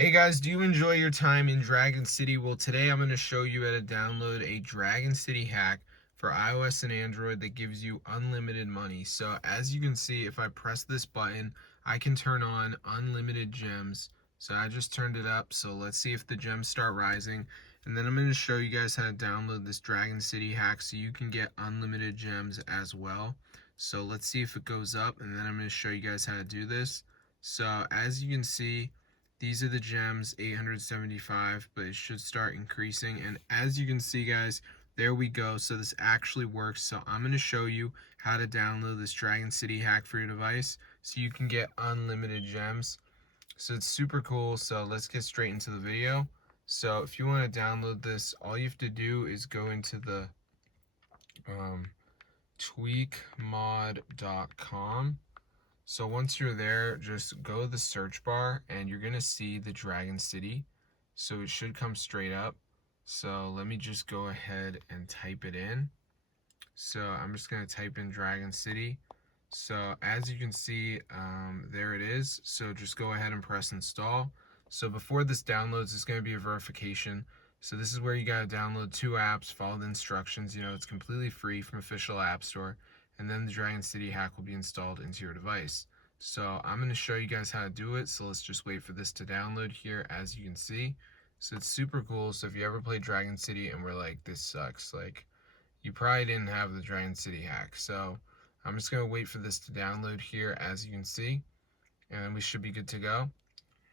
Hey guys, do you enjoy your time in Dragon City? Well, today I'm going to show you how to download a Dragon City hack for iOS and Android that gives you unlimited money. So as you can see, if I press this button, I can turn on unlimited gems. So I just turned it up. So let's see if the gems start rising. And then I'm going to show you guys how to download this Dragon City hack so you can get unlimited gems as well. So let's see if it goes up, and then I'm going to show you guys how to do this. So as you can see, these are the gems, 875, but it should start increasing. And as you can see, guys, there we go. So this actually works. So I'm going to show you how to download this Dragon City hack for your device so you can get unlimited gems. So it's super cool. So let's get straight into the video. So if you want to download this, all you have to do is go into the tweakmod.com. So once you're there, just go to the search bar and you're going to see the Dragon City. So it should come straight up. So let me just go ahead and type it in. So I'm just going to type in Dragon City. So as you can see, there it is. So just go ahead and press install. So before this downloads, it's going to be a verification. So this is where you got to download 2 apps, follow the instructions. It's completely free from official app store. And then the Dragon City hack will be installed into your device. So I'm going to show you guys how to do it. So let's just wait for this to download here, as you can see. So it's super cool. So if you ever played Dragon City and were like, this sucks, like, you probably didn't have the Dragon City hack. So I'm just going to wait for this to download here, as you can see, and then we should be good to go.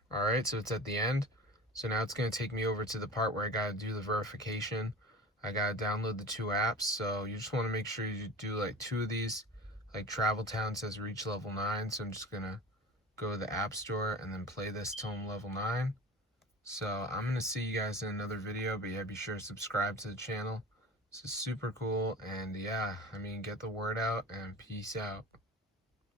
All right, so it's at the end. So now it's going to take me over to the part where I got to do the verification. I got to download the 2 apps. So you just want to make sure you do like 2 of these. Like Travel Town says reach level 9. So I'm just going to go to the App Store and then play this till I'm level 9. So I'm going to see you guys in another video, but yeah, be sure to subscribe to the channel. This is super cool, and yeah, I mean, get the word out, and peace out.